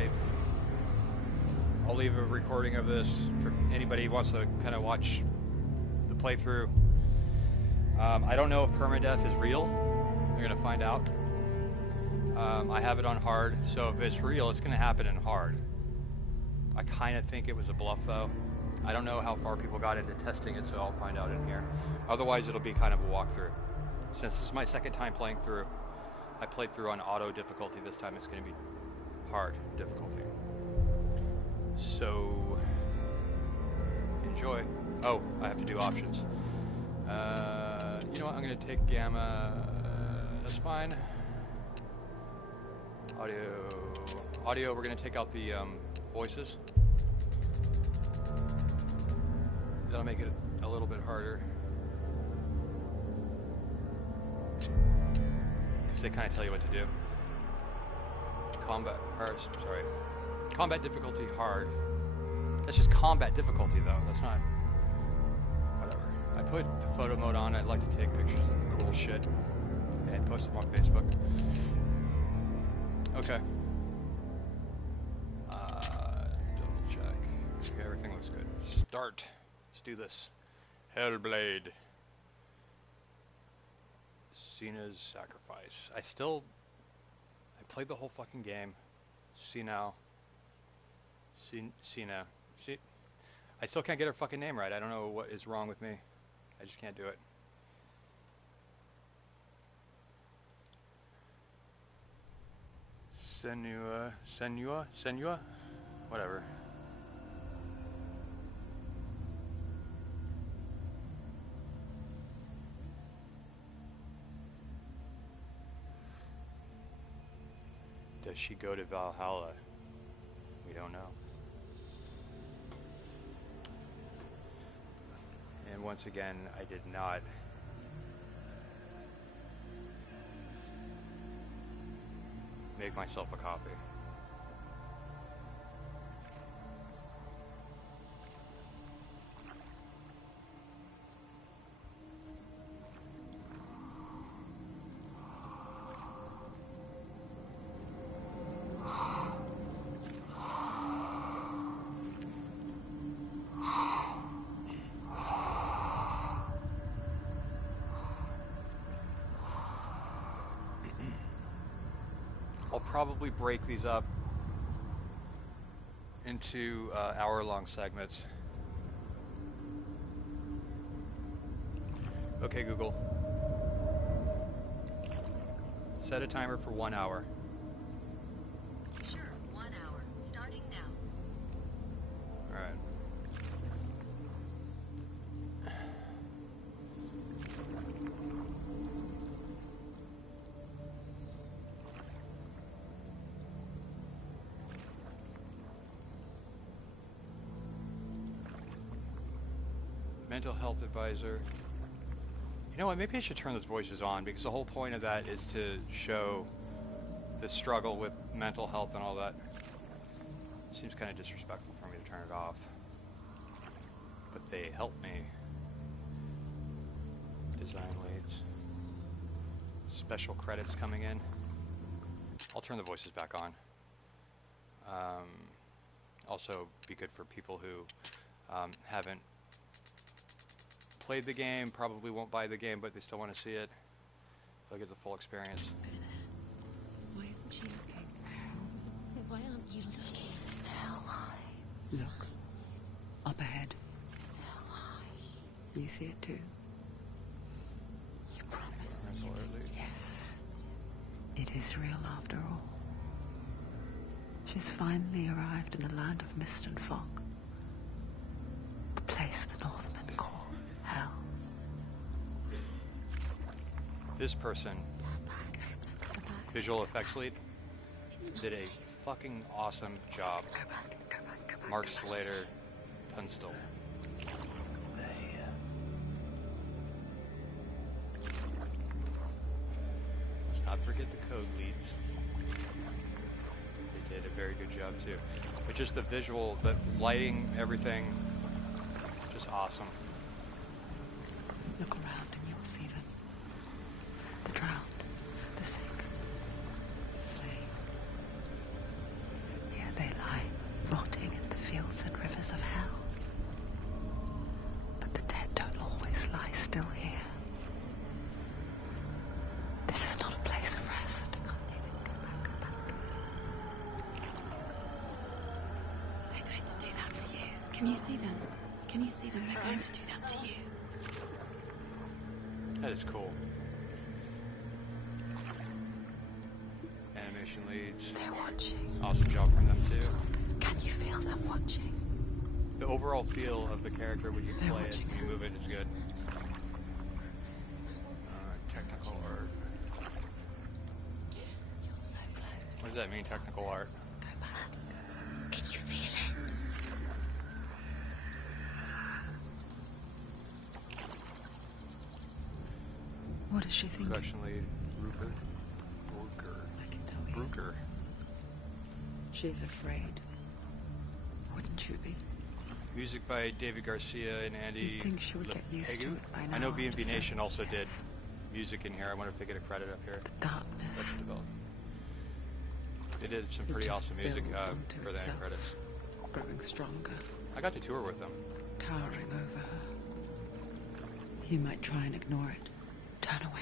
live. I'll leave a recording of this for anybody who wants to kind of watch the playthrough. I don't know if permadeath is real. You're going to find out. I have it on hard, so if it's real, it's going to happen in hard. I kind of think it was a bluff, though. I don't know how far people got into testing it, so I'll find out in here. Otherwise, it'll be kind of a walkthrough. Since this is my second time playing through, I played through on auto difficulty. This time it's going to be hard difficulty. So, enjoy. Oh, I have to do options. You know what? I'm going to take gamma. That's fine. Audio. We're going to take out the voices. That'll make it a little bit harder. Because they kind of tell you what to do. Combat difficulty hard. That's just combat difficulty though. That's not. Whatever. I put photo mode on. I'd like to take pictures of cool shit and post them on Facebook. Okay. Double check. Okay, everything looks good. Start. Let's do this. Hellblade. Cena's Sacrifice. I played the whole fucking game. Cena. I still can't get her fucking name right. I don't know what is wrong with me. I just can't do it. Senua? Whatever. Does she go to Valhalla? We don't know. And once again, I did not make myself a copy. Probably break these up into hour-long segments. Okay, Google. Set a timer for 1 hour. Sure, 1 hour. Starting now. All right. Mental health advisor. You know what, maybe I should turn those voices on, because the whole point of that is to show the struggle with mental health and all that. Seems kind of disrespectful for me to turn it off. But they help me. Design leads. Special credits coming in. I'll turn the voices back on. Also be good for people who haven't played the game, probably won't buy the game, but they still want to see it. They'll get the full experience. Over there. Why isn't she looking? Why aren't you looking? He's in hell high. Look. Up ahead. Hell high. You see it too? You promised you did. Yes. It is real after all. She's finally arrived in the land of mist and fog. The place the Northmen call Hell. This person, visual effects lead, did a fucking awesome job. Mark Slater, Tunstall. Let's not forget the code leads. They did a very good job too. But just the visual, the lighting, everything, just awesome. Look around and you'll see them. The drowned, the sick, the slain. Yeah, Can you see them? Can you see them? They're going to do that to you. That is cool. Animation leads. They're watching. Awesome job from them too. Stop. Can you feel them watching? The overall feel of the character when you They're play it, watching. when you move it, is good. Technical art. You're so close. What does that mean, technical art? Go back. Can you feel it? What is she thinking? Production lead, Rupert. I can tell you. Brooker. She's afraid. Wouldn't you be? Music by David Garcia and Andy. You'd think she would get used to Lepegu. it by now. I know after B&B Nation 7 also did years. music in here. I wonder if they get a credit up here. The That's darkness developed. They did some It pretty just awesome music builds onto for the end itself. credits. growing stronger, I got to tour with them. towering over her. You might try and ignore it. Turn away.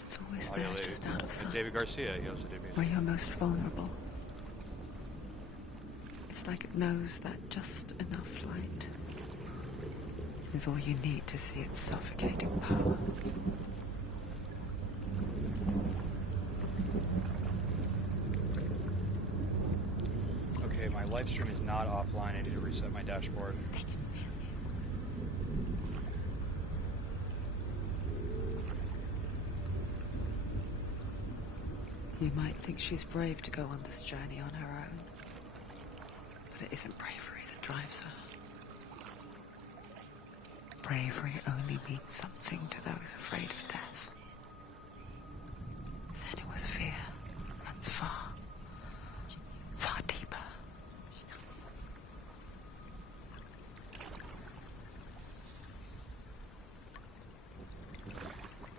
It's always there, Audio just lady. out of sight. David Garcia, he also did music. Where you're most vulnerable. It's like it knows that just enough light is all you need to see its suffocating power. Okay, my live stream is not offline. I need to reset my dashboard. They can feel you. You might think she's brave to go on this journey on her own. But it isn't bravery that drives her. Bravery only means something to those afraid of death. Senua's fear runs far, far deeper.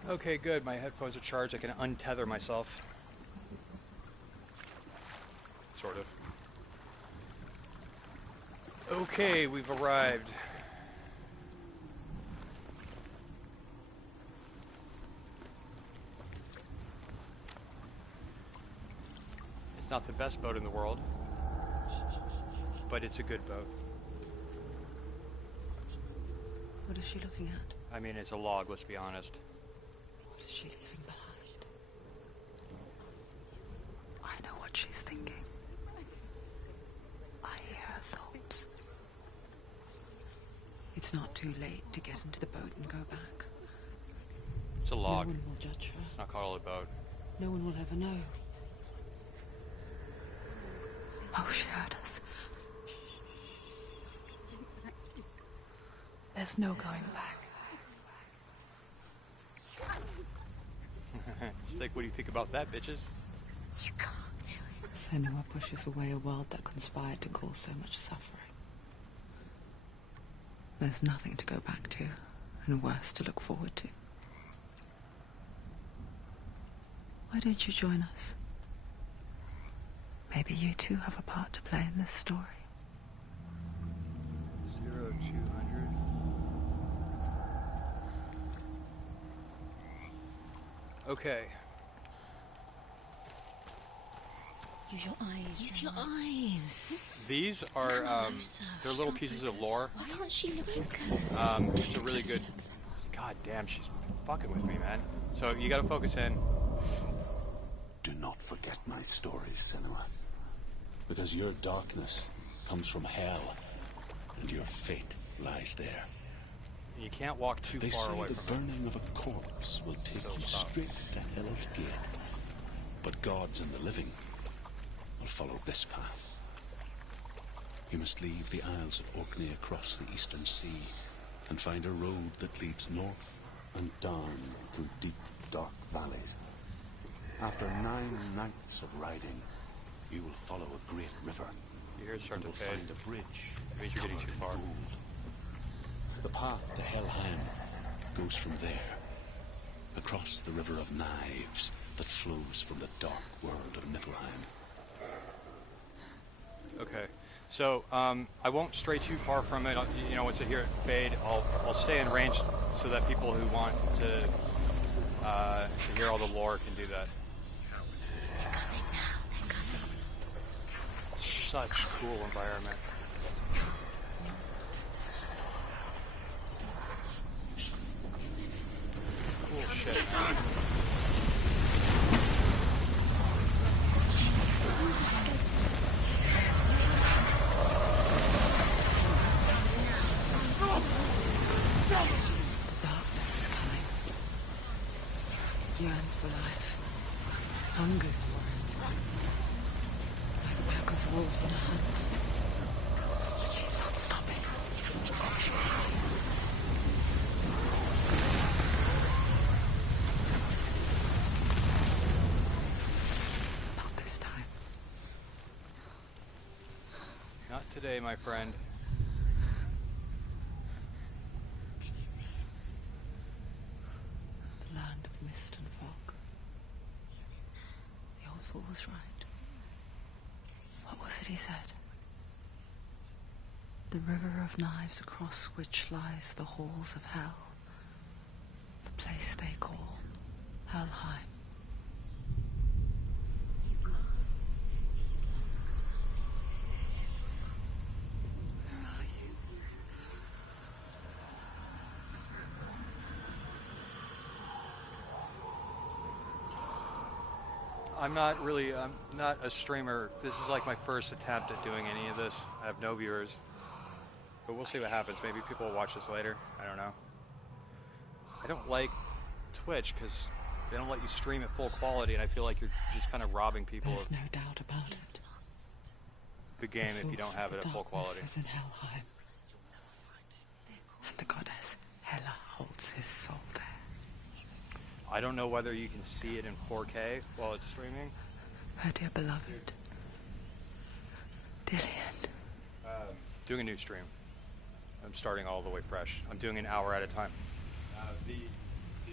Okay, good. My headphones are charged. I can untether myself. Sort of. Okay, we've arrived. It's not the best boat in the world, but it's a good boat. What is she looking at? I mean, it's a log, let's be honest. What is she leaving behind? I know what she's thinking. I hear her thoughts. It's not too late to get into the boat and go back. It's a log. No one will judge her. It's not called a boat. No one will ever know. Oh, she heard us. There's no going back. It's like, what do you think about that, bitches? You can't do it. Senua pushes away a world that conspired to cause so much suffering. There's nothing to go back to, and worse to look forward to. Why don't you join us? Maybe you too have a part to play in this story. 0200. Okay. Use your eyes. Use your eyes. These are, they're little pieces of lore. Why can't she look closer? It's a really good... God damn, she's fucking with me, man. So you gotta focus in. Do not forget my stories, Senua. Because your darkness comes from hell, and your fate lies there. You can't walk too They far say away the from it. burning of a corpse will take So you stop. straight to Hell's Gate. But gods and the living will follow this path. You must leave the Isles of Orkney across the eastern sea and find a road that leads north and down through deep, dark valleys. After 9 nights of riding, you will follow a great river. You hear it start and to will fade. find a bridge. It means you're getting too far. Gold. The path to Helheim goes from there, across the river of knives that flows from the dark world of Niflheim. Okay. So, I won't stray too far from it. You know, once I hear it fade, I'll stay in range so that people who want to hear all the lore can do that. Such cool environment. shit. The darkness is coming. Yearns for life. Hungers for it. Like a pack of wolves on a hunt. She's not stopping. Not this time. Not today, my friend. Can you see it? The land of mist and fog. He's in there. The old fool was right. What was it he said? The river of knives across which lies the halls of hell. The place they call Helheim. He's lost. He's lost. Where are you? I'm not a streamer. This is like my first attempt at doing any of this. I have no viewers. But we'll see what happens. Maybe people will watch this later. I don't know. I don't like Twitch because they don't let you stream at full quality, and I feel like you're just kind of robbing people There's of no doubt about it. the game if you don't have it at full quality. Is in Helheim. And the goddess Hela holds his soul there. I don't know whether you can see it in 4K while it's streaming. Her dear beloved. Dillian. Doing a new stream. I'm starting all the way fresh. I'm doing an hour at a time. The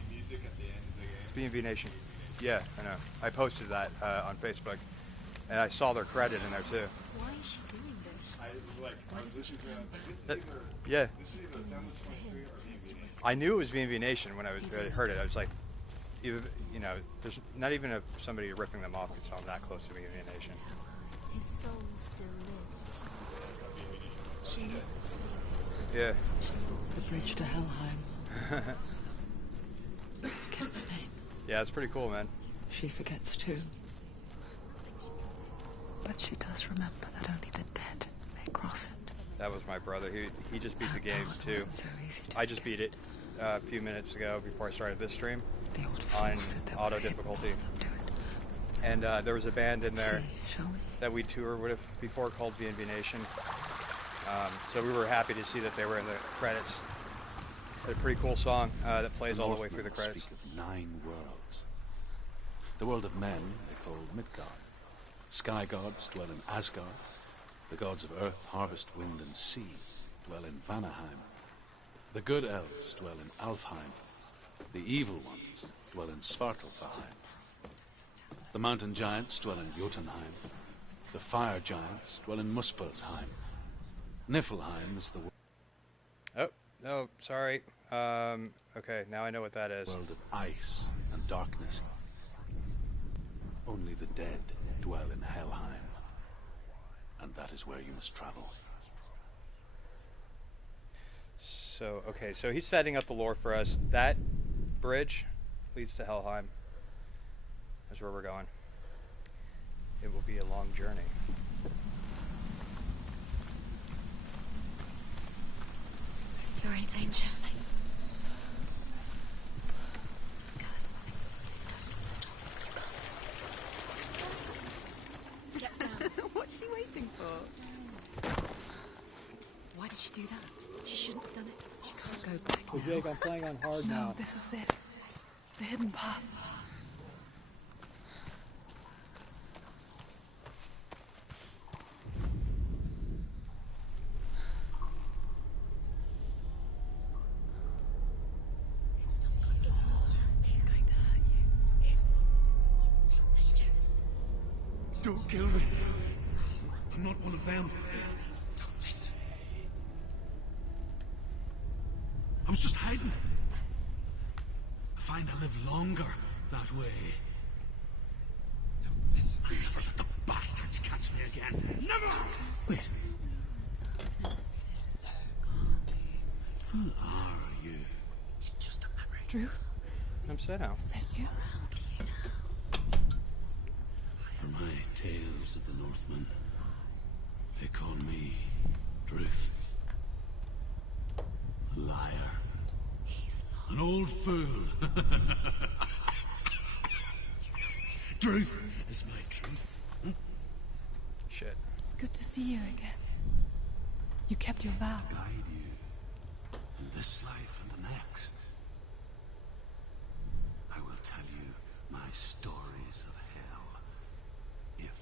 music at the end of the game. B&B Nation. Yeah, I know. I posted that on Facebook, and I saw their credit in there too. Why is she doing this? I was listening to it. I was like, this is either Yeah, this is either Sound 23 or B&B. I knew it was B&B Nation when I heard it. I was like, you know, there's not even somebody ripping them off could tell I'm that close to B&B Nation. His soul still lives. She needs to save his soul. Yeah. She needs to The save bridge to Helheim. Forgets name. Yeah, it's pretty cool, man. She forgets too. But she does remember that only the dead may cross it. That was my brother. He just beat the game Oh, it too. wasn't so easy to I just forget. beat it a few minutes ago before I started this stream The old fool on said there was auto a hidden difficulty. path up to it. And there was a band in there See, shall we? that we toured with before called B&B Nation. So we were happy to see that they were in the credits. It's a pretty cool song that plays all the way through the Northmen credits. speak of 9 worlds. The world of men they call Midgard. Sky gods dwell in Asgard. The gods of earth, harvest, wind, and sea dwell in Vanaheim. The good elves dwell in Alfheim. The evil ones dwell in Svartalfheim. The mountain giants dwell in Jotunheim. The fire giants dwell in Muspelheim. Niflheim is the Oh, no, sorry. Okay, now I know what that is. world of ice and darkness. Only the dead dwell in Helheim. And that is where you must travel. So, okay, so he's setting up the lore for us. That bridge leads to Helheim. That's where we're going. It will be a long journey. You're in danger. Go. Don't stop. Get down. What's she waiting for? Why did she do that? She shouldn't have done it. She can't go back now. Jake, I'm playing on hard No, this is it. The hidden path. He's going to hurt you. It's dangerous. Don't kill me. I'm not one of them. I was just hiding. I find I live longer that way. Never let the bastards catch me again. Never! Wait. Who are you? Just a memory. Drew? I'm sit down. Is that you? For my tales of the Northmen, they call me Druth. A liar. An old fool. Druth is my truth. Shit. It's good to see you again. You kept your vow. Guide you in this life and the next. I will tell you my stories of hell, if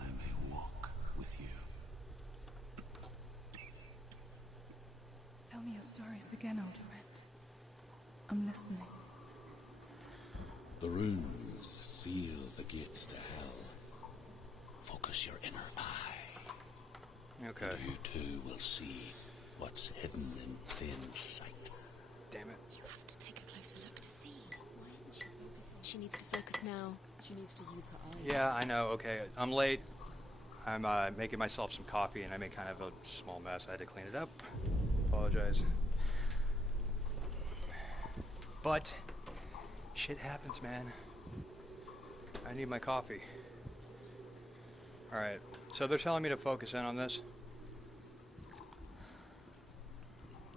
I may walk with you. Tell me your stories again, old friend. I'm listening. The runes seal the gates to hell. Focus your inner eye. Okay. And you too will see what's hidden in plain sight. Damn it. You have to take a closer look to see. Why isn't she focusing? She needs to focus now. She needs to use her eyes. Yeah, I know. Okay, I'm late. I'm making myself some coffee, and I made kind of a small mess. I had to clean it up. Apologize. But shit happens, man. I need my coffee. All right. So they're telling me to focus in on this.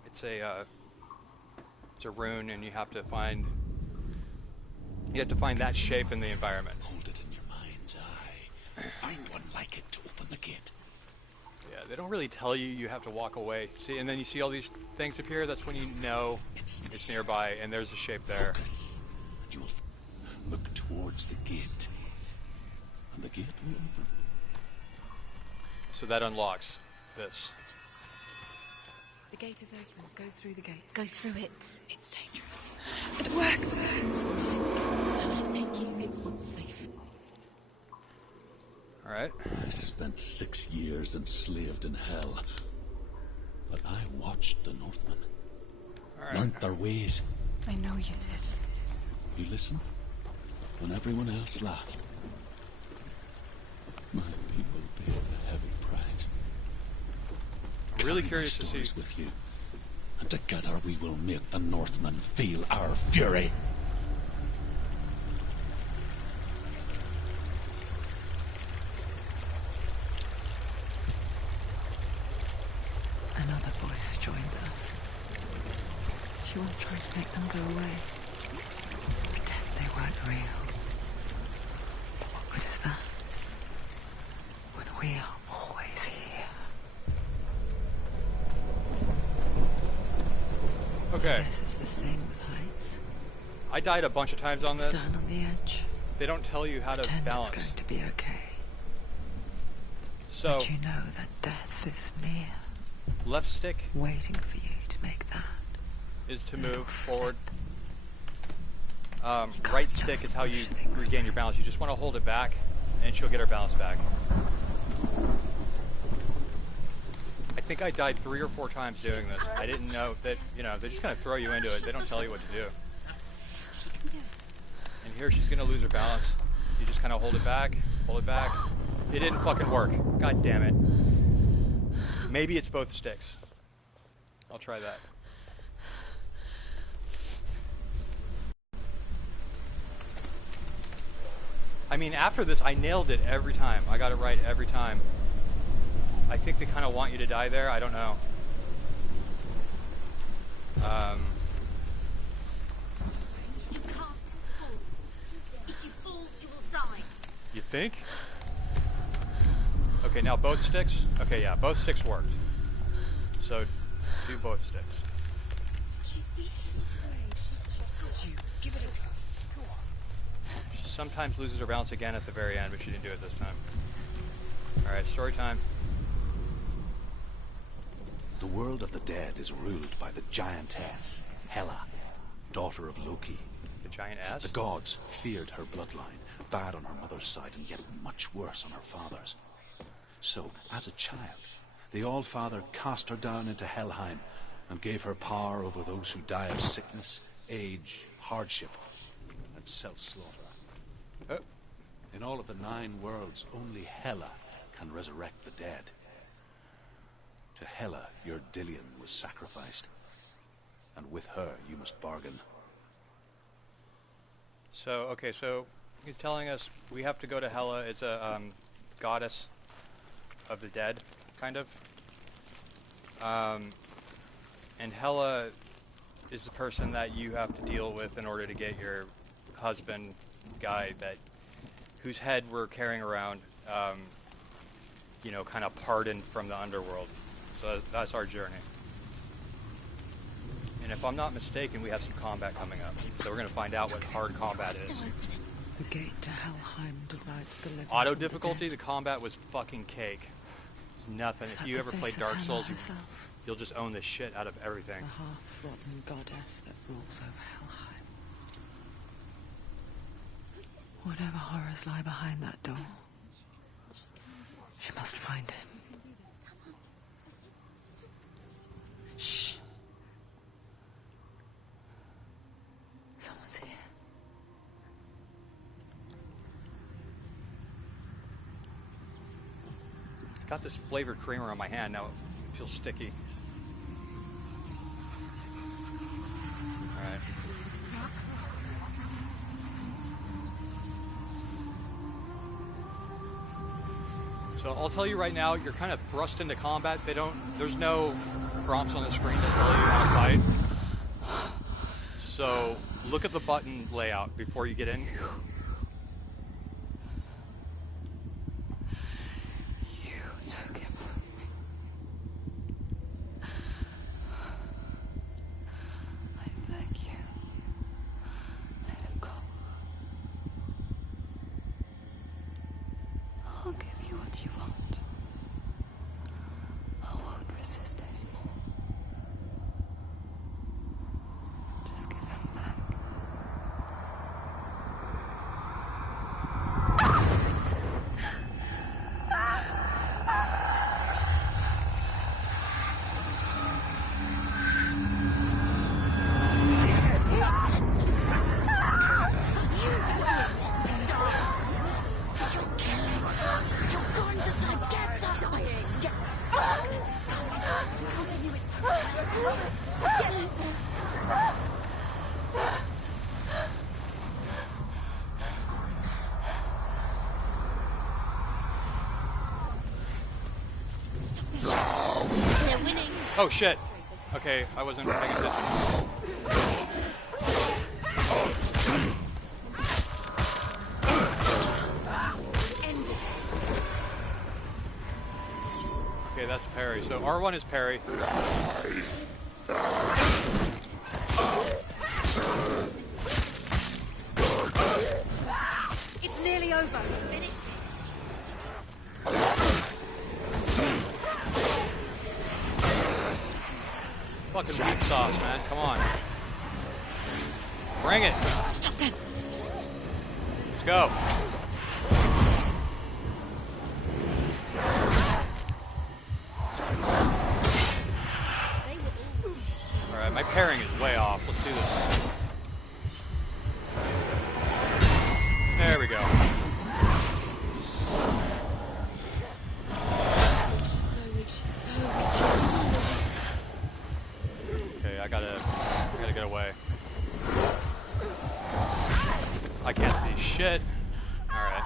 It's a rune, and you have to find that shape in the environment. Hold it in your mind's eye. Find one like it to open the gate. Yeah, they don't really tell you you have to walk away. See, and then you see all these things appear. That's when you know it's nearby, and there's a shape there. Focus, and you will look towards the gate, and the gate will open. So that unlocks this. The gate is open. Go through the gate. Go through it. It's dangerous. It worked. Where will it take you? It's not safe. All right. I spent 6 years enslaved in hell, but I watched the Northmen, All right. learnt their ways. I know you did. You listened when everyone else laughed. My people paid a heavy price. I'm really Carry my curious to see. stories with you, and together we will make the Northmen feel our fury. Another voice joins us. She was trying to make them go away. Pretend they weren't real. What good is that? When we are always here. Okay. I guess it's the same with heights. I died a bunch of times on this. Stand on the edge. They don't tell you how to Pretend balance. it's going to be okay. So But you know that death is near, left stick waiting for you to make that. is to move forward. can't Right just stick is how you push things regain your balance. You just want to hold it back, and she'll get her balance back. I think I died 3 or 4 times doing this. I didn't know that, they just kind of throw you into it. They don't tell you what to do. She can do it. And here she's going to lose her balance. You just kind of hold it back, hold it back. It didn't fucking work. God damn it. Maybe it's both sticks. I'll try that. I mean, after this, I nailed it every time. I got it right every time. I think they kind of want you to die there. I don't know. You can't fall. If you fall, you will die. You think? Okay, now both sticks? Okay, yeah, both sticks worked. So, do both sticks. Give it a go. She sometimes loses her balance again at the very end, but she didn't do it this time. Alright, story time. The world of the dead is ruled by the giantess, Hela, daughter of Loki. The giant ass? The gods feared her bloodline, bad on her mother's side and yet much worse on her father's. So, as a child, the All-Father cast her down into Helheim and gave her power over those who die of sickness, age, hardship, and self-slaughter. Oh, In all of the 9 worlds, only Hela can resurrect the dead. To Hela, your Dillion was sacrificed, and with her you must bargain. So, okay, so he's telling us we have to go to Hela. It's a goddess of the dead, kind of. And Hela is the person that you have to deal with in order to get your husband, guy, whose head we're carrying around, you know, kind of pardoned from the underworld. So that's our journey. And if I'm not mistaken, we have some combat coming up. So we're going to find out what hard combat is. The gate to Helheim divides the living. Auto difficulty, the combat was fucking cake. It's nothing. If you ever played Dark Souls, you'll just own the shit out of everything. The half-rotten goddess that rules over Helheim. Whatever horrors lie behind that door, she must find him. Shh. Someone's here. I got this flavored creamer on my hand, now it feels sticky. Alright. So I'll tell you right now, you're kind of thrust into combat. There's no prompts on the screen that tell you how to fight. So look at the button layout before you get in. You took him from me. I beg you. Let him go. I'll give you what you want. I won't resist anymore. Just give him back. Oh shit. Okay, I wasn't paying attention. Okay, that's parry. So R1 is parry. It's nearly over. Finish it. Fucking weak sauce, man. Come on. Bring it. Stop them. Let's go. Alright, my pairing is way off. Let's do this. There we go. Okay, I gotta get away. I can't see shit. Alright.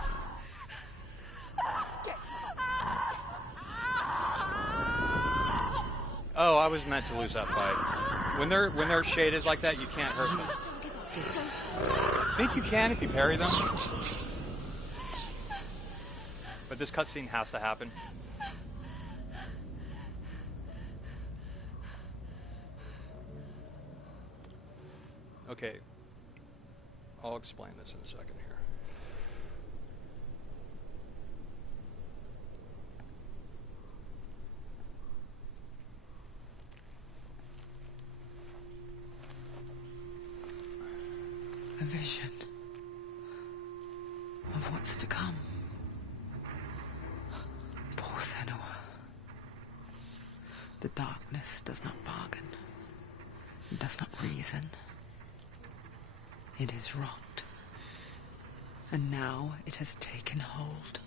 Oh, I was meant to lose that fight. When they're shaded like that, you can't hurt them. I think you can if you parry them. But this cutscene has to happen. Okay. I'll explain this in a second here. A vision of what's to come. Poor Senua. The darkness does not bargain. It does not reason. It is wrought. And now it has taken hold.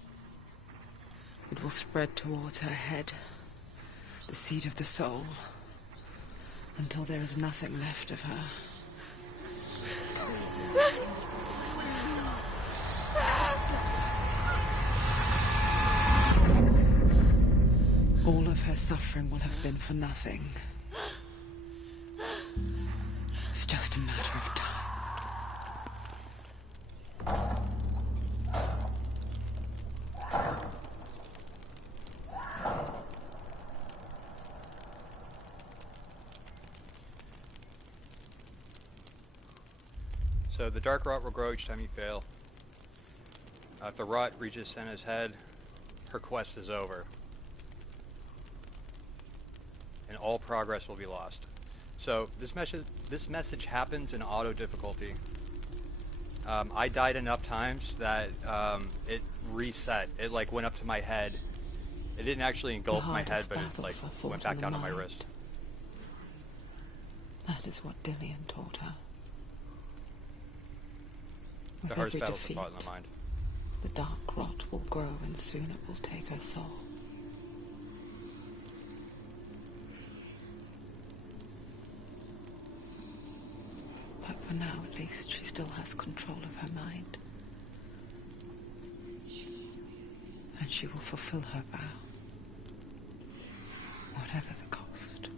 It will spread towards her head, the seat of the soul, until there is nothing left of her. her suffering will have been for nothing. It's just a matter of time. So the dark rot will grow each time you fail. If the rot reaches Senna's head, her quest is over. And all progress will be lost. So this message happens in auto difficulty. I died enough times that it reset. It like went up to my head. It didn't actually engulf my head, but it like went back down to my wrist. That is what Dillian taught her. With The hardest every battle's defeat, fought in the mind. the dark rot will grow, and soon it will take her soul. But for now, at least, she still has control of her mind. And she will fulfill her vow, whatever the cost.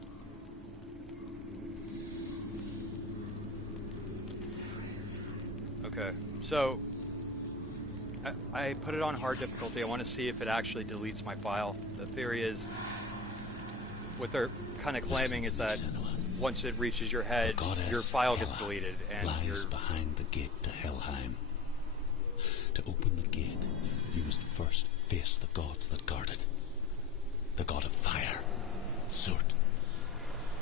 Okay, so I put it on hard difficulty. I want to see if it actually deletes my file. The theory is, what they're kind of claiming is that once it reaches your head, your file gets deleted, and lies behind the gate to Helheim. To open the gate, you must first face the gods that guard it. The god of fire, Surt,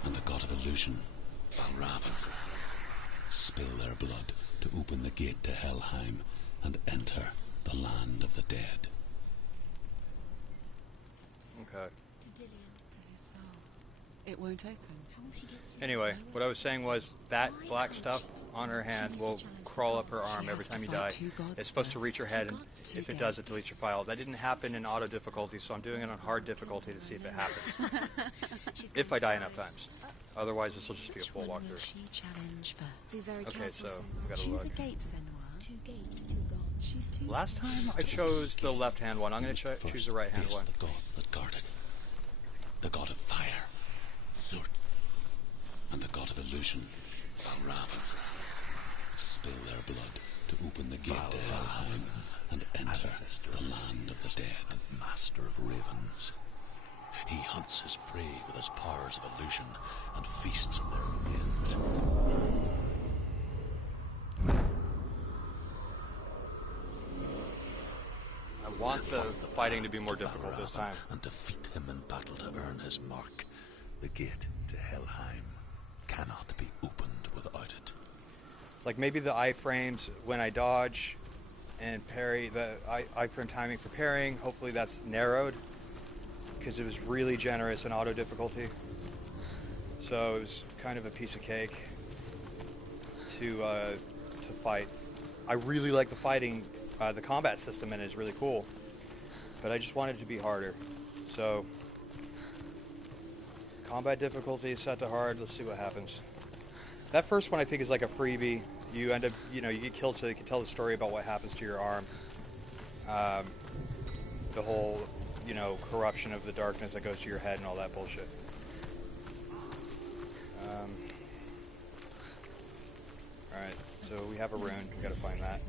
and the god of illusion, Valravn. Spill their blood to open the gate to Helheim and enter the land of the dead. Okay. To Dillian, to his soul. It won't open. How will she get through? Anyway, what I was saying was that black stuff on her hand will crawl up her arm every time you die. It's supposed to reach her head, and if it does, it deletes your file. That didn't happen in auto difficulty, so I'm doing it on hard difficulty to see if it happens. If I die enough times. Otherwise, this will just be a full walkthrough. She challenge Be first. very Okay, careful, so Senua. we gotta Choose a look. gate, Senua. Two gates, two gods. She's too Last time I chose the left-hand one. I'm going to choose the right-hand Face one. the gods that guard it. The god of fire, Surt, and the god of illusion, Valravn. Spill their blood to open the gate to Helheim and enter the land of the dead. And master of ravens. He hunts his prey with his powers of illusion and feasts on their remains. I want the fighting to be more difficult this time. And defeat him in battle to earn his mark. The gate to Helheim cannot be opened without it. Like maybe the iframes when I dodge and parry, the iframe timing for parrying, hopefully that's narrowed. Because it was really generous in auto difficulty. So it was kind of a piece of cake to fight. I really like the fighting, the combat system in it is really cool. But I just wanted it to be harder. So combat difficulty is set to hard. Let's see what happens. That first one I think is like a freebie. You end up, you get killed so you can tell the story about what happens to your arm. The whole, corruption of the darkness that goes to your head and all that bullshit. Alright, so we have a rune. We gotta find that.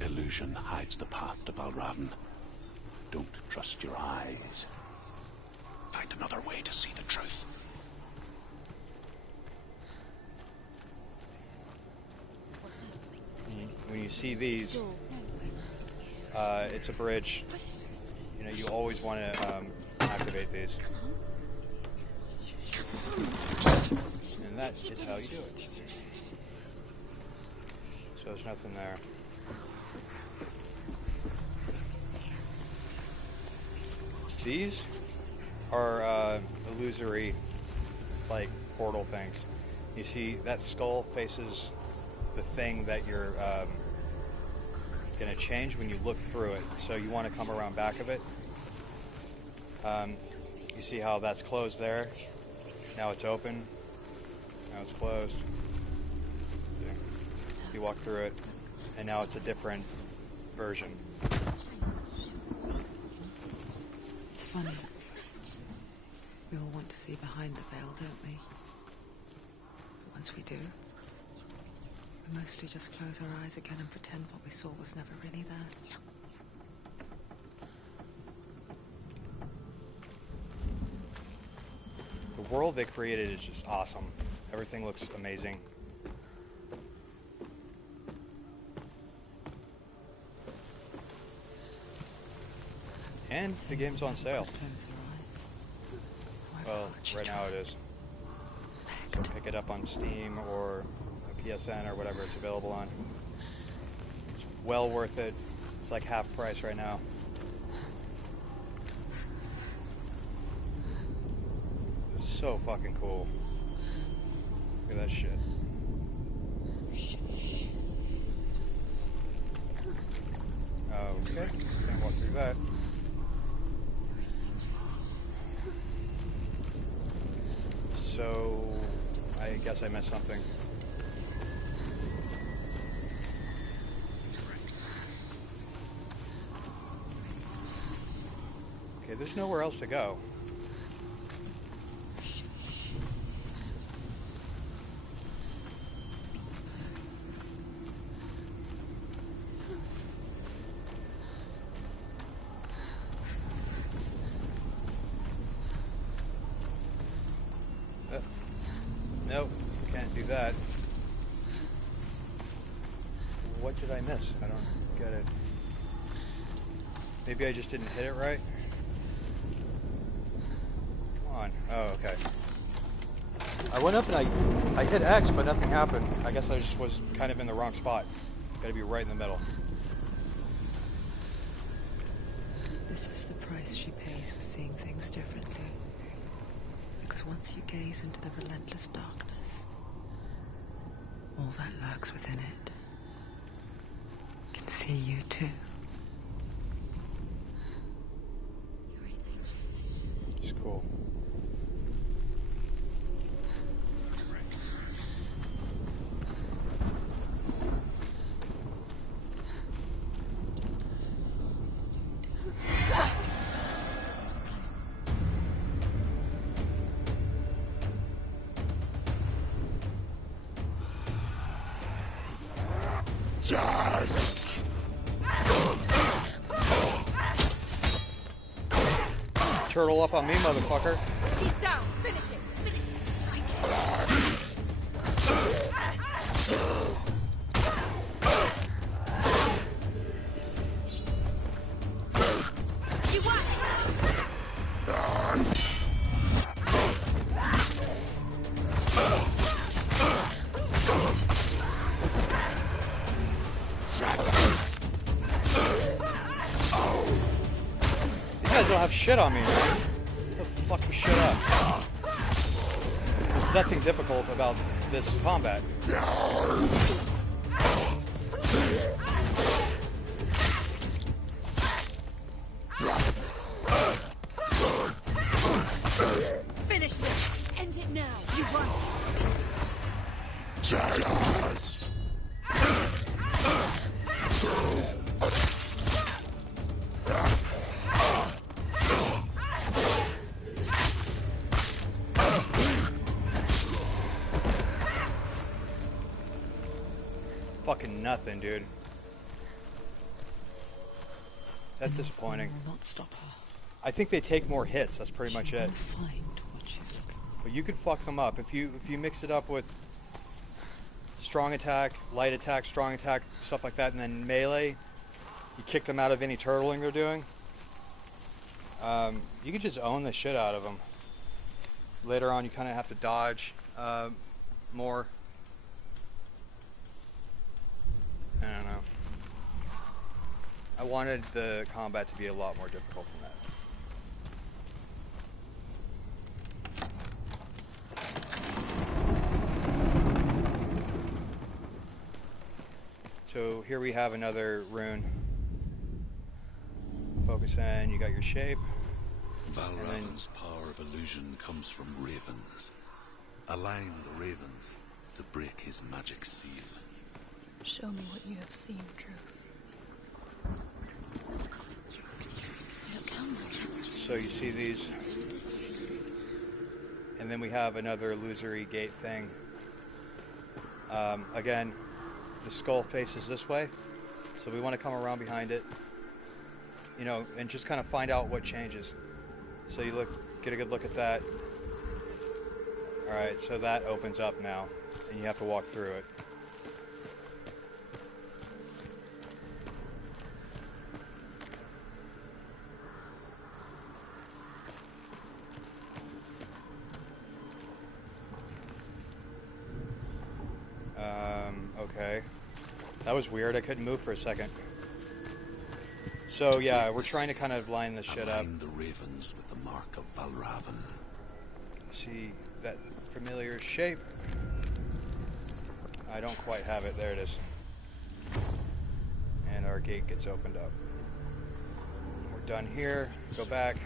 Illusion hides the path to Valravn. Don't trust your eyes. Find another way to see the truth. When you see these, it's a bridge. You always want to activate these. And that is how you do it. So there's nothing there. These are illusory, like, portal things. You see, that skull faces the thing that you're going to change when you look through it. So you want to come around back of it. You see how that's closed there? Now it's open. Now it's closed. You walk through it, and now it's a different version. It's funny. We all want to see behind the veil, don't we? But once we do, we mostly just close our eyes again and pretend what we saw was never really there. The world they created is just awesome. Everything looks amazing. And the game's on sale. Well, right now it is. So pick it up on Steam or a PSN or whatever it's available on. It's well worth it. It's like half price right now. It's so fucking cool. Look at that shit. Okay, can't walk through that. So, I guess I missed something. Okay, there's nowhere else to go. Nope, can't do that. What did I miss? I don't get it. Maybe I just didn't hit it right? Come on. Oh, okay. I went up and I hit X, but nothing happened. I guess I just was kind of in the wrong spot. Gotta be right in the middle. This is the price she pays for seeing things differently. Because once you gaze into the relentless darkness, all that lurks within it can see you too. It's cool. Turtle up on me, motherfucker. He's down. Finish it. Finish it. Strike it. You won. You guys don't have shit on me, man. Fuck your shit up. There's nothing difficult about this combat. Finish this. End it now. You won. Fucking nothing, dude. That's disappointing. Will not stop her. I think they take more hits. That's pretty much it. Find what she's looking for. But you could fuck them up if you mix it up with strong attack, light attack, strong attack, stuff like that, and then melee. You kick them out of any turtling they're doing. You could just own the shit out of them. Later on, you kind of have to dodge more. I don't know. I wanted the combat to be a lot more difficult than that. So here we have another rune. Focus in, you got your shape. Valravan's power of illusion comes from ravens. Align the ravens to break his magic seal. Show me what you have seen, Truth. Look how much it's changed. So you see these then we have another illusory gate thing. Again, the skull faces this way, so we want to come around behind it, you know, and just kind of find out what changes. So you get a good look at that. All right, so that opens up now, and you have to walk through it. Okay. That was weird. I couldn't move for a second. So yeah, we're trying to kind of line this shit up. Align the ravens with the mark of Valravan. See that familiar shape? I don't quite have it. There it is. And our gate gets opened up. We're done here. Go back.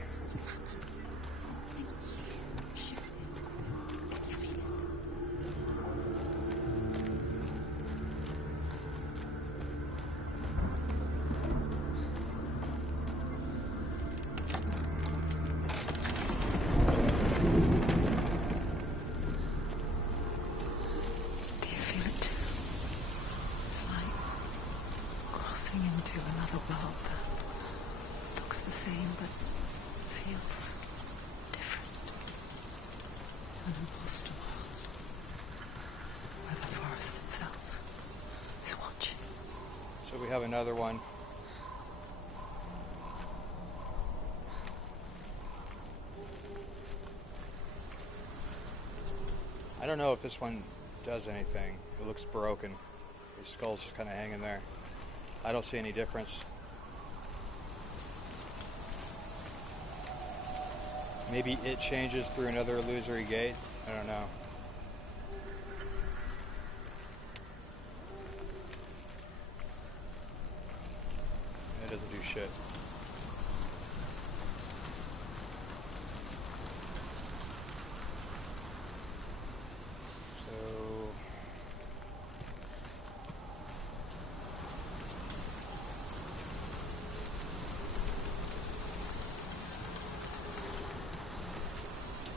Into another world that looks the same but feels different. An imposter world where the forest itself is watching. So we have another one. I don't know if this one does anything. It looks broken. The skull's just kind of hanging there. I don't see any difference. Maybe it changes through another illusory gate. I don't know. It doesn't do shit.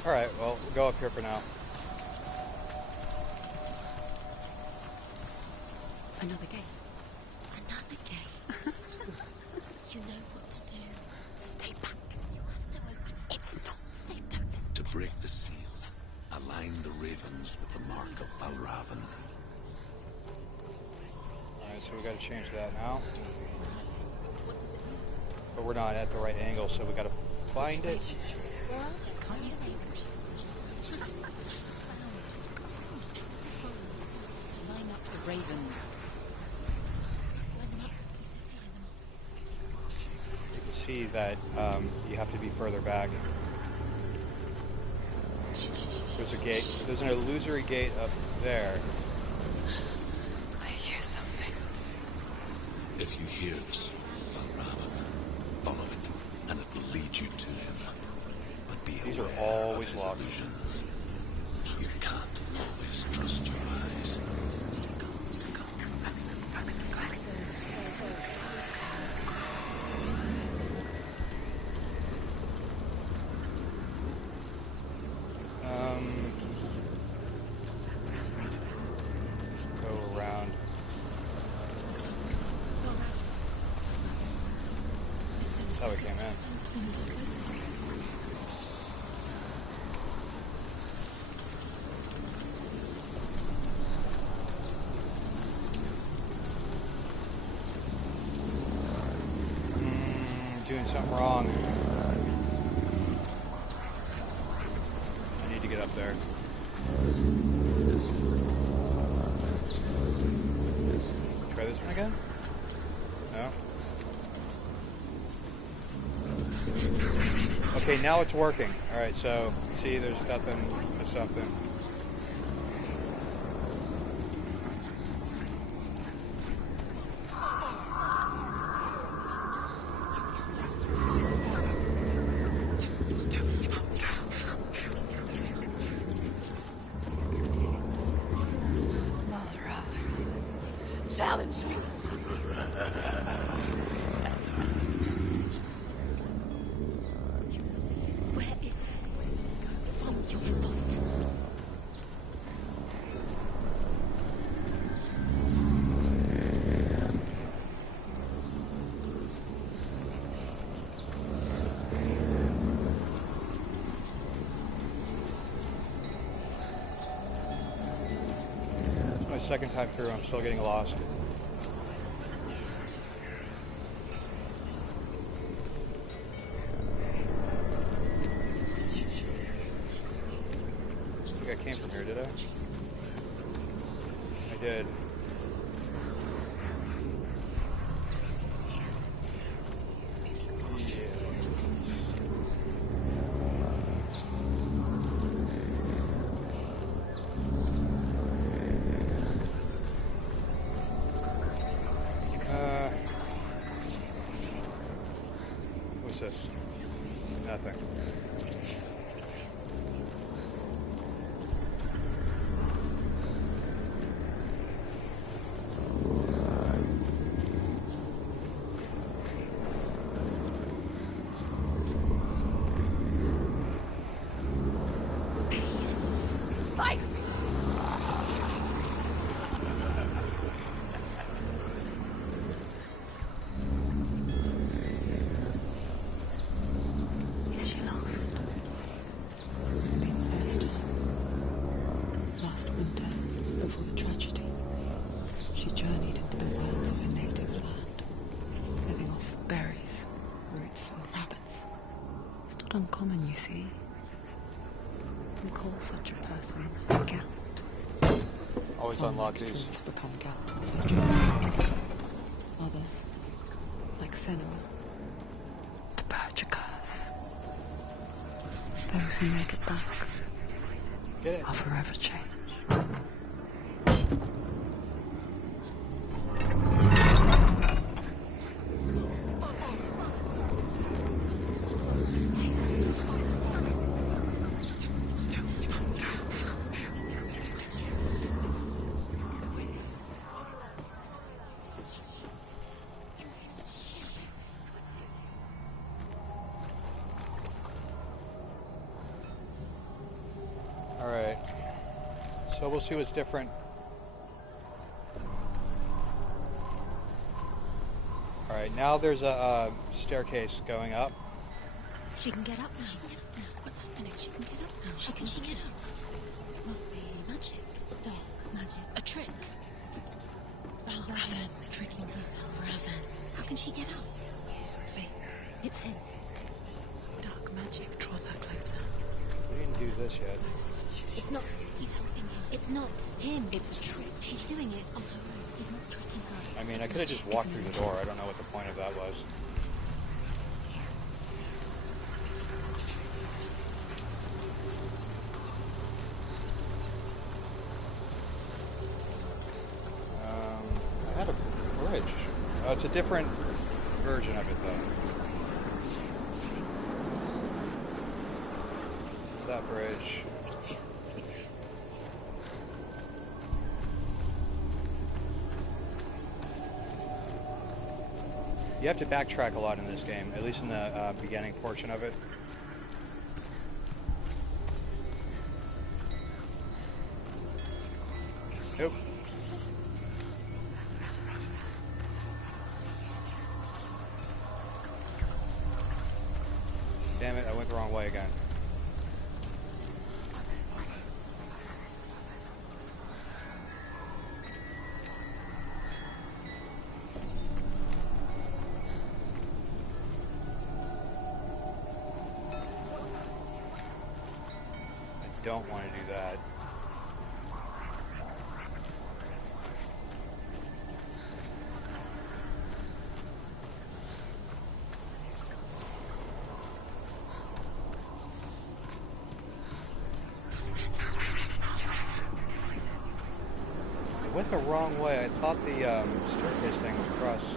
Alright, well, we'll go up here for now. Another gate. Another gate. You know what to do. Stay back. You have to open it. It's not safe. Don't listen To break the seal, align the ravens with the mark of Valravan. Alright, so we gotta change that now. But we're not at the right angle, so we gotta find it. Can't you see them? Line up the ravens. Line them up. He said to line them up. You can see that you have to be further back. There's a gate. There's an illusory gate up there. I hear something. If you hear the soul of Valravan, follow it, and it will lead you to him. But be These are aware always of his locked. illusions. You can't always trust your eyes. Go around. That's how we came in. Doing something wrong. I need to get up there. Try this one again? No? Okay, now it's working. Alright, so, see, there's nothing. Challenge me. Where is it? From your fault. second time through, I'm still getting lost. I think I came from here, did I? I did. What's this? Nothing. Is she lost? Been lost. Last winter, before the tragedy, she journeyed into the wilds of her native land, living off berries, roots, and rabbits. It's not uncommon, you see. We call such a person a gallant. Always unlock these. Become gallants, such as others, like Senua, to purge a curse. Those who make it back Get it? are forever changed. Alright. So we'll see what's different. Alright, now there's a staircase going up. She can get up now. What's happening? She can get up now. How can she get out? It must be magic. Dark magic. A trick. Valravan. Tricking her. Valravan. How can she get out? Wait. It's him. Dark magic draws her closer. We didn't do this yet. It's not. He's helping him. It's not him. It's a trick. She's doing it on her own. He's not tricking her. I mean, I could have just walked through the door. I don't know what the point of that was. I had a bridge. Oh, it's a different version of it, though. That bridge. You have to backtrack a lot in this game, at least in the beginning portion of it. Nope. Damn it, I went the wrong way again. Don't want to do that. I went the wrong way. I thought the staircase thing was across.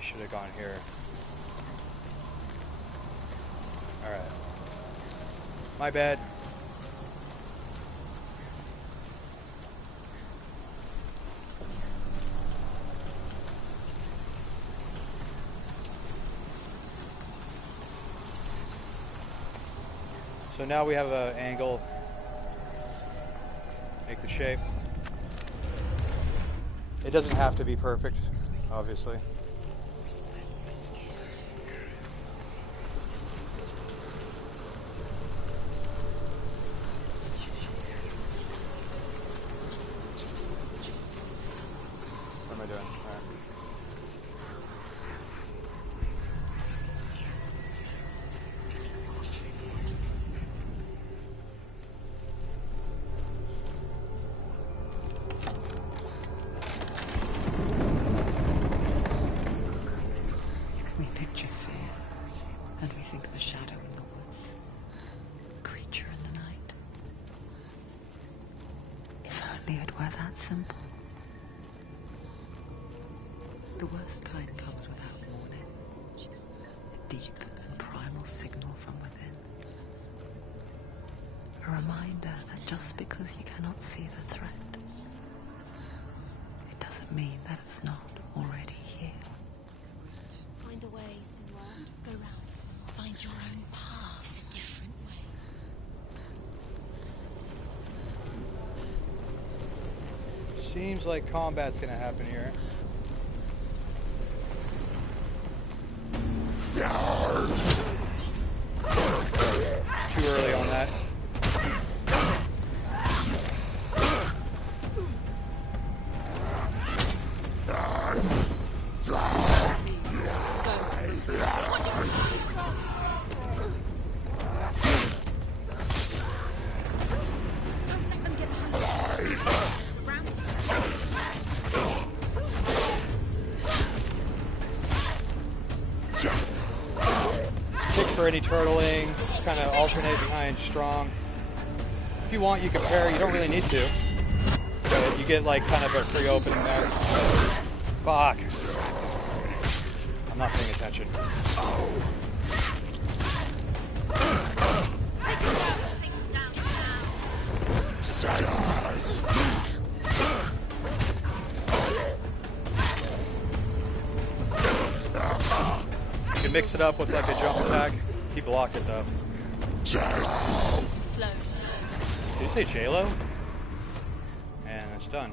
Should have gone here. Alright. My bad. So now we have an angle make the shape. It doesn't have to be perfect, obviously. What am I doing? All right. We picture fear, and we think of a shadow in the woods, a creature in the night. If only it were that simple. The worst kind comes without warning. A deep and primal signal from within. A reminder that just because you cannot see the threat, it doesn't mean that it's not already here. Find a way, Senor. Go round. Find your own path. There's a different way. Seems like combat's gonna happen here. Too early on that. Don't let them get behind you. Surround Tick for any turtling. Just kind of alternate behind strong. If you want, you can parry. You don't really need to. But you get like kind of a free opening there. Fuck. I'm not paying attention. Take him down. Take him down. Get down. You can mix it up with like a jump attack. He blocked it though. Too slow. Did you say J-Lo? And it's done.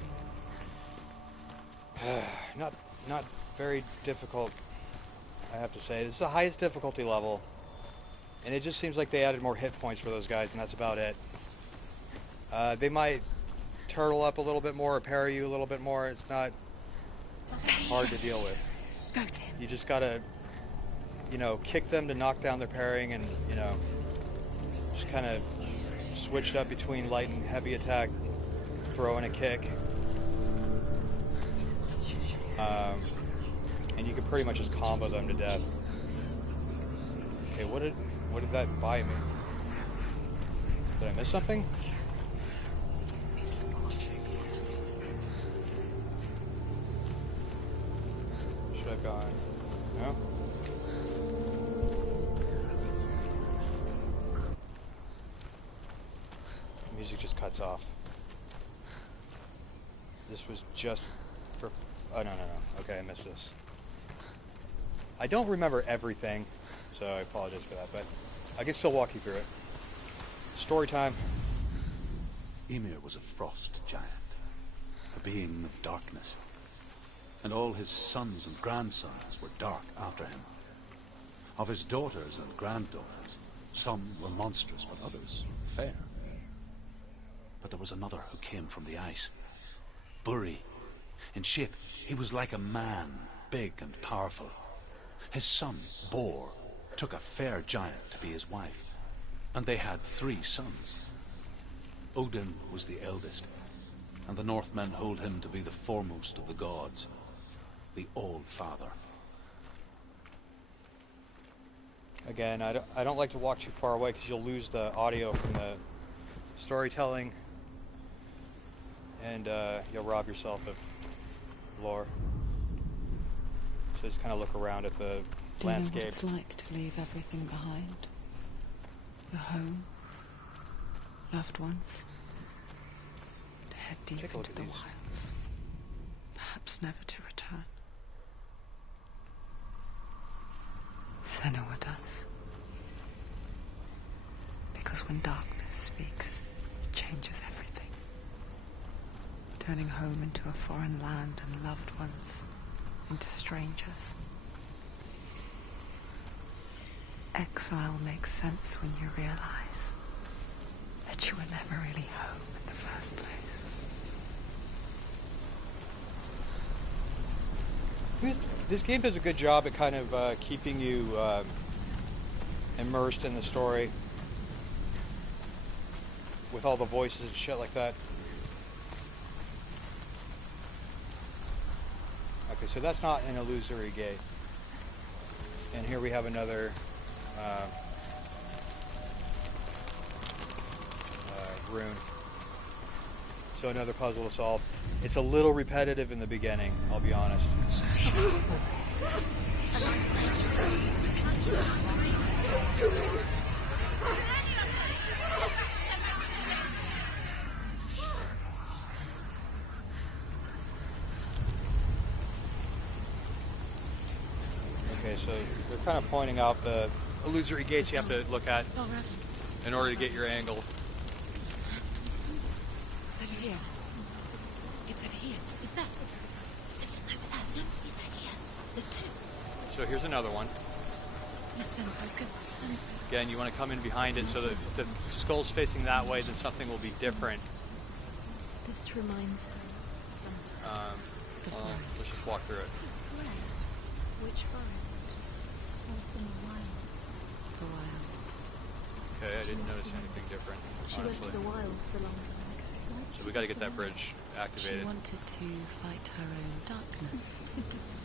Not very difficult, I have to say. This is the highest difficulty level. And it just seems like they added more hit points for those guys, and that's about it. They might turtle up a little bit more or parry you a little bit more. It's not hard to deal with. Go to him. You just gotta, kick them to knock down their parrying and, just kind of switch it up between light and heavy attack, throw in a kick. And you can pretty much just combo them to death. Okay, what did that buy me? Did I miss something? Should I have gone? No? The music just cuts off. This was just for... Oh, no. Okay, I missed this. I don't remember everything, so I apologize for that, but I can still walk you through it. Story time. Ymir was a frost giant, a being of darkness, and all his sons and grandsons were dark after him. Of his daughters and granddaughters, some were monstrous, but others fair. But there was another who came from the ice, Buri. In shape, he was like a man, big and powerful. His son, Bor, took a fair giant to be his wife, and they had 3 sons. Odin was the eldest, and the Northmen hold him to be the foremost of the gods, the All-Father. Again, I don't like to walk too far away because you'll lose the audio from the storytelling, and you'll rob yourself of lore. So just kind of look around at the landscape. Do you know what it's like to leave everything behind? Your home, loved ones, to head deep Take a look into at the these. wilds, perhaps never to return. Senua does. Because when darkness speaks, it changes everything. turning home into a foreign land and loved ones into strangers. Exile makes sense when you realize that you were never really home in the first place. This game does a good job at kind of keeping you immersed in the story with all the voices and shit like that. Okay, so that's not an illusory gate. And here we have another rune. So another puzzle to solve. It's a little repetitive in the beginning, I'll be honest. Okay, so they're kind of pointing out the illusory gates you have to look at in order to get your angle. It's over here. It's over here. Is that? It's over there. No, it's here. There's two. So here's another one. Listen, focus. Listen. Again, you want to come in behind it so that if the skull's facing that way, then something will be different. This reminds her of some. Let's just walk through it. Where? Which forest? Forest in the wilds. The wilds. Okay, I didn't notice anything different. She went to the wilds a long time ago. So we got to get that bridge activated. She wanted to fight her own darkness.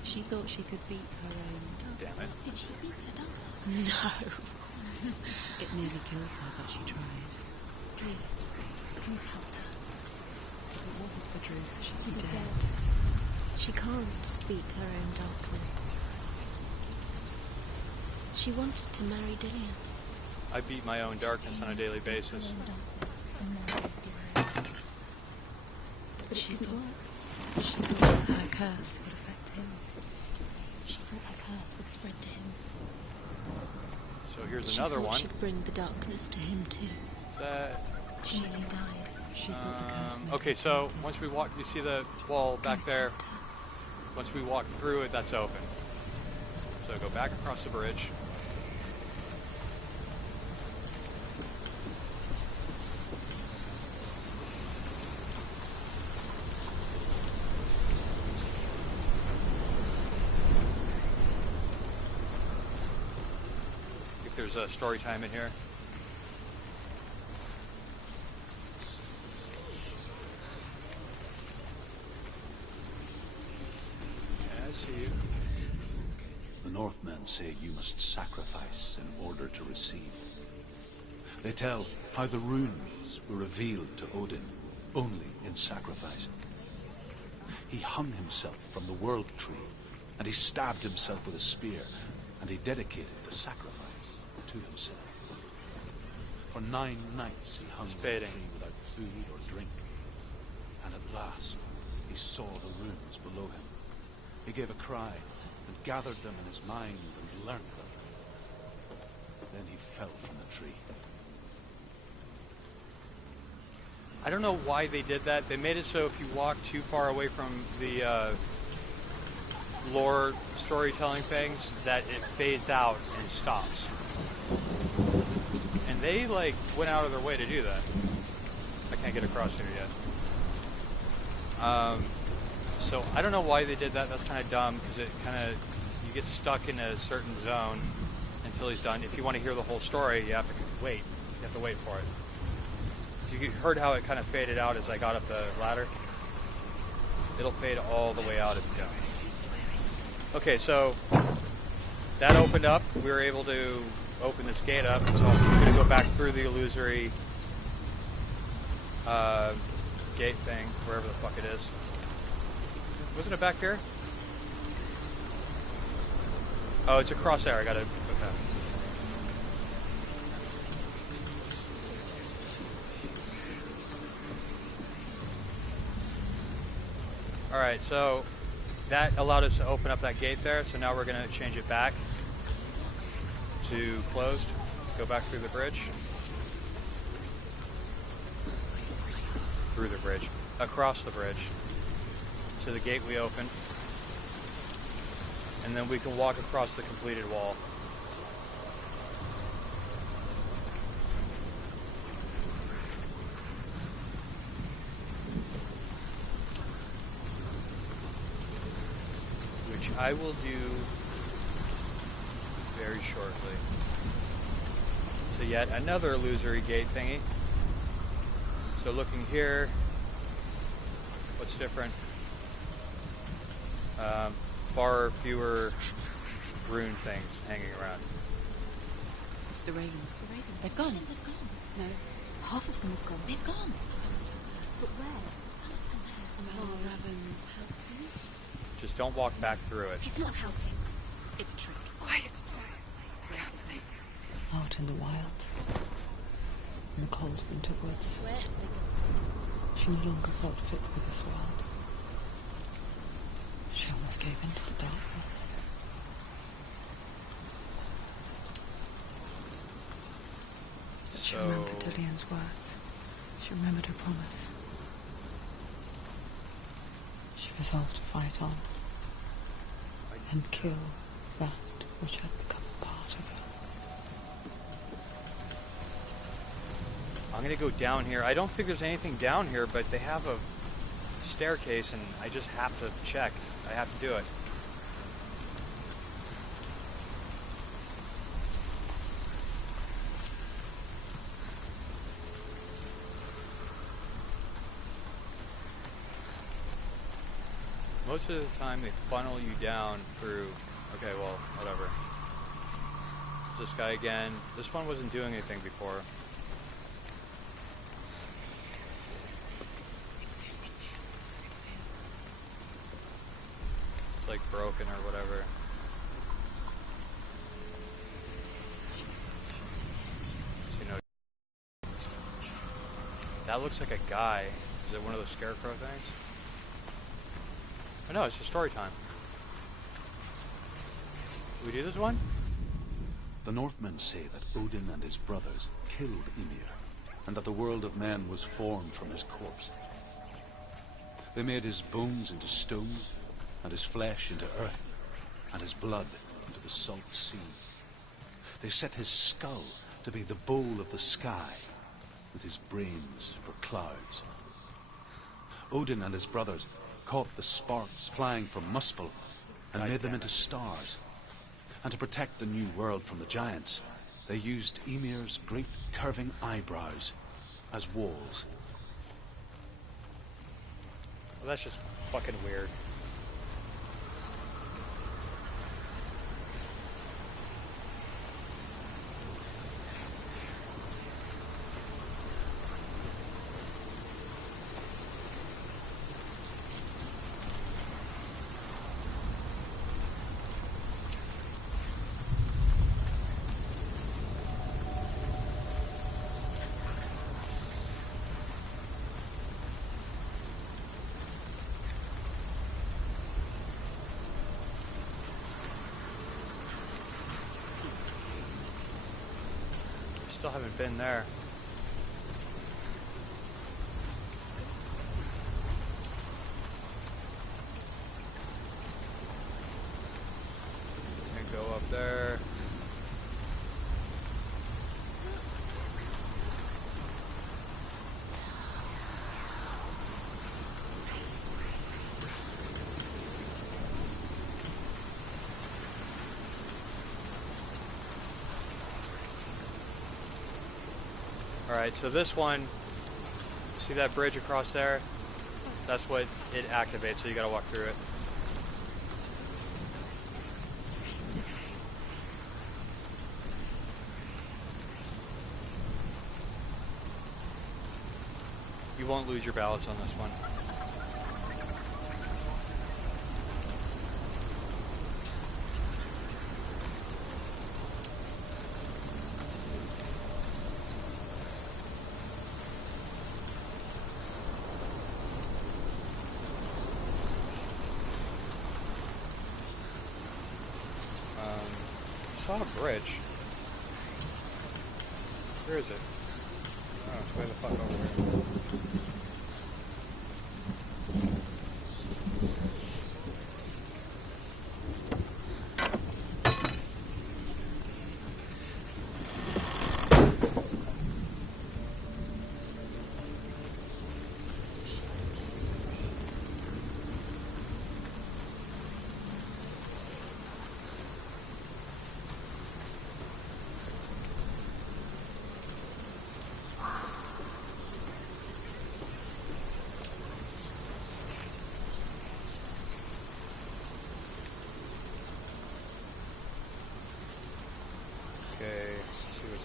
She thought she could beat her own darkness. Damn it. Did she beat her darkness? No. It nearly killed her, but she tried. Druth helped her. If it wasn't for Druth, she'd be dead. She can't beat her own darkness. She wanted to marry Dillian. I beat my own darkness on a daily basis. But it didn't work. She thought her curse would affect him. She thought her curse would spread to him. So here's another one. She thought she'd bring the darkness to him too. She nearly died. She thought the curse. Okay, so once we walk, you see the wall back there? Once we walk through it, that's open. So go back across the bridge. If there's a story time in here. The Northmen say you must sacrifice in order to receive. They tell how the runes were revealed to Odin only in sacrifice. He hung himself from the world tree, and he stabbed himself with a spear, and he dedicated the sacrifice to himself. For 9 nights he hung on the tree without food or drink, and at last he saw the runes below him. He gave a cry and gathered them in his mind and learnt them. Then he fell from the tree. I don't know why they did that. They made it so if you walk too far away from the lore storytelling things, that it fades out and stops. And they like went out of their way to do that. I can't get across here yet. So I don't know why they did that. That's kind of dumb because it kind of, you get stuck in a certain zone until he's done. If you want to hear the whole story, you have to wait. You have to wait for it. You heard how it kind of faded out as I got up the ladder. It'll fade all the way out if you don't. Okay, so that opened up. We were able to open this gate up. So I'm going to go back through the illusory gate thing, wherever the fuck it is. Wasn't it back here? Oh, it's across there. I gotta. Okay. Alright, so that allowed us to open up that gate there. So now we're gonna change it back to closed. Go back through the bridge. Through the bridge. across the bridge to the gate we opened, and then we can walk across the completed wall. Which I will do very shortly. So yet another illusory gate thingy. So looking here, what's different? Far fewer rune things hanging around. The ravens. The ravens. They've gone. They've gone. No. Half of them have gone. They've gone. Some are still there. But where? Some are still there. Oh, Raven's helping. Just don't walk back through it. He's not helping. It's a trick. Quiet. Out in the wilds, in the cold winter woods, Where have they gone? she no longer felt fit for this world. She almost gave in to the darkness. But she remembered Lillian's words. She remembered her promise. She resolved to fight on and kill that which had become part of her. I'm gonna go down here. I don't think there's anything down here, but they have a staircase and I just have to check. I have to do it. Most of the time they funnel you down through... Okay, well, whatever. This guy again. This one wasn't doing anything before. It's like broken or whatever. See, no. That looks like a guy. Is it one of those scarecrow things? Oh no, it's a story time. Do we do this one? The Northmen say that Odin and his brothers killed Ymir, and that the world of men was formed from his corpse. They made his bones into stone, and his flesh into earth, and his blood into the salt sea. They set his skull to be the bowl of the sky, with his brains for clouds. Odin and his brothers caught the sparks flying from Muspel and made them into stars. And to protect the new world from the giants, they used Ymir's great curving eyebrows as walls. Well, that's just fucking weird. Still haven't been there. And go up there. Alright, so this one, see that bridge across there? That's what it activates, so you gotta walk through it. You won't lose your balance on this one. I saw a bridge. Where is it? Oh, it's way the fuck over there.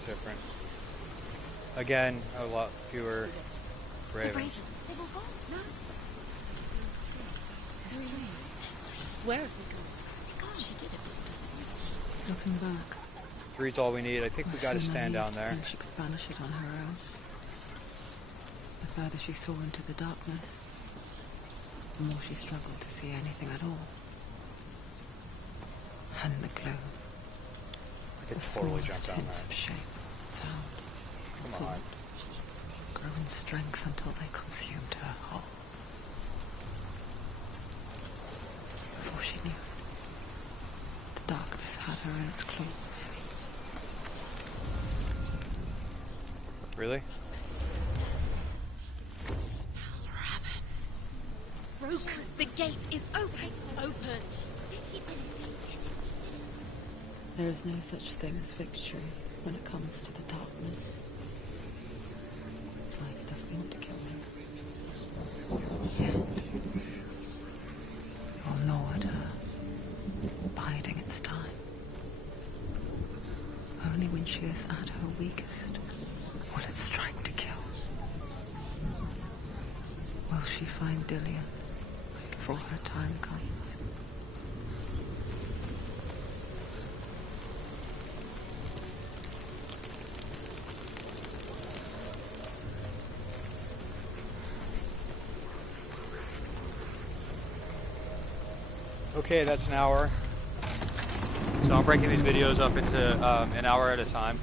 looks different. Again, a lot fewer ravens. They will go. No. There's three. Where have we gone? She did it, doesn't it? Looking back, 3's all we need. I think we got to stand down there. She could banish it on her own. The further she saw into the darkness, the more she struggled to see anything at all. And the gloom. I could totally jump down hints there. of shape, sound, Come on. thought grew in strength until they consumed her whole. Before she knew it, the darkness had her in its claws. Really? Rook, the gate is open. Open. There is no such thing as victory when it comes to the darkness. It's like it doesn't want to kill me. Yet, it will gnaw at her, biding its time. Only when she is at her weakest will it strike to kill. Will she find Dillian before her time comes? Okay, that's an hour. So I'm breaking these videos up into an hour at a time.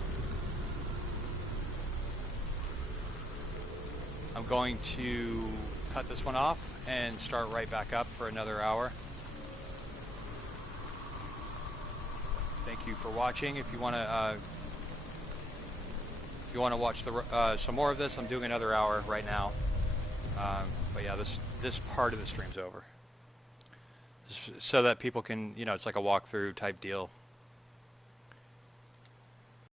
I'm going to cut this one off and start right back up for another hour. Thank you for watching. If you want to watch some more of this, I'm doing another hour right now. But yeah, this part of the stream's over, so that people can, it's like a walkthrough type deal.